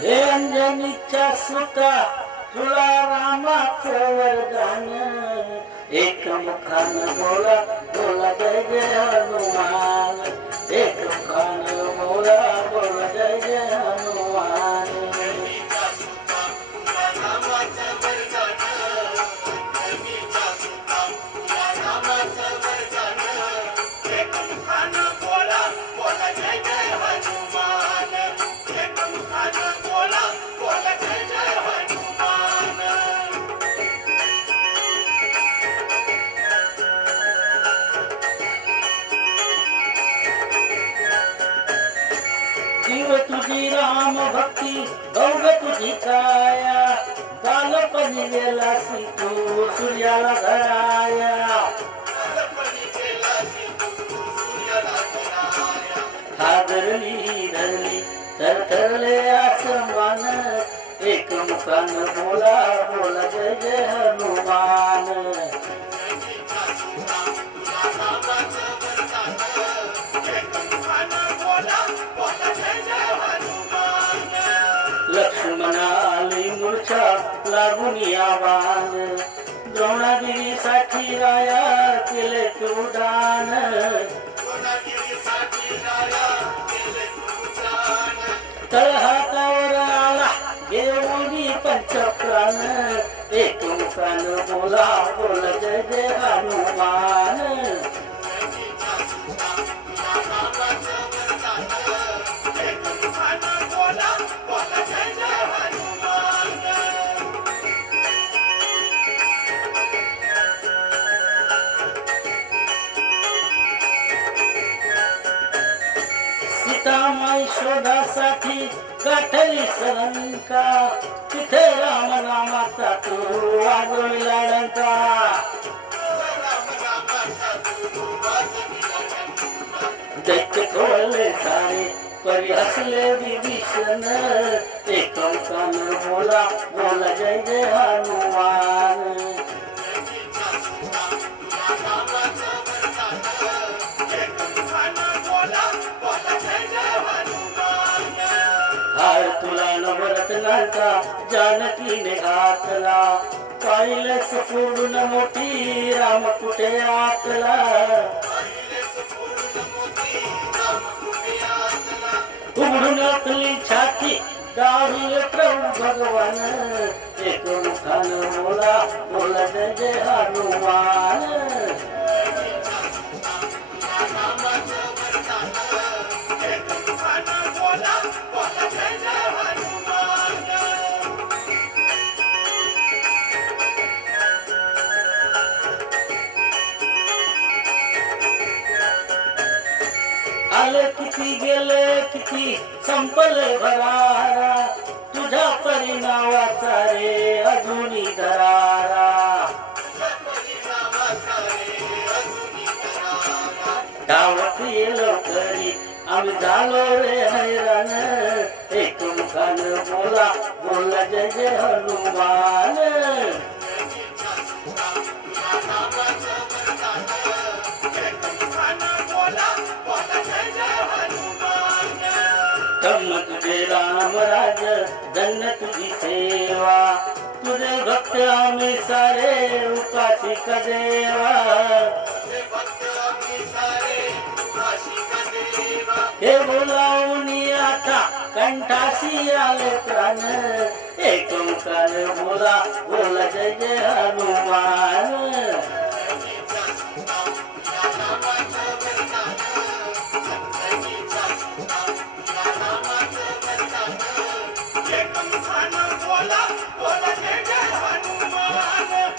हे अंजनीच्या सुता तुला रामाचं वरदान एकमुखानं बोला बोला जय जय हनुमान एकमुखानं बोला बोला जय जय हनुमान जीव तुझी राम भक्ती गौग तुझी काया बालपणी गेलासी तू सूर्याला घराया धरली धरली तर धरले आसमान एकमुखानं बोला बोला जय जय हनुमान लक्ष्मणाली मूर्छा लागून यावान द्रोणागिरीसाठी राया केले तू दान तळहातावर आला घेऊन पंचप्राण एकमुखानं बोला बोला जय जय हनुमान सीतामाई शोधासाठी गाठली सरंका तिथे राम नामाचा तू वाजविला डंका दैत्य खोळले सारे परी हसले विभीषण एकमुखानं बोला बोला जय जय हनुमान हार तुला नवरत्नांचा जानकीने घातला पाहिलंस फोडून मोठी राम कुठे आतला उघडून आपली छाती दाढी प्रभू भगवान एकमुखानं बोला बोला जय जय हनुमान आले किती गेले किती संपले भरारा तुझ्या परिणावाचा रे अजूनी धरारा डावत येलो करी आम्ही झालो रे हैराण एकमुखानं बोला बोला जय जय हनुमान धम्म तुझे राम राज धन्य तुझी सेवा तुझे भक्त आम्ही सारे उपासिक देवा हे बोलावून आता कंठाशी आले प्राण एकमुखानं बोला बोला जय जय हनुमान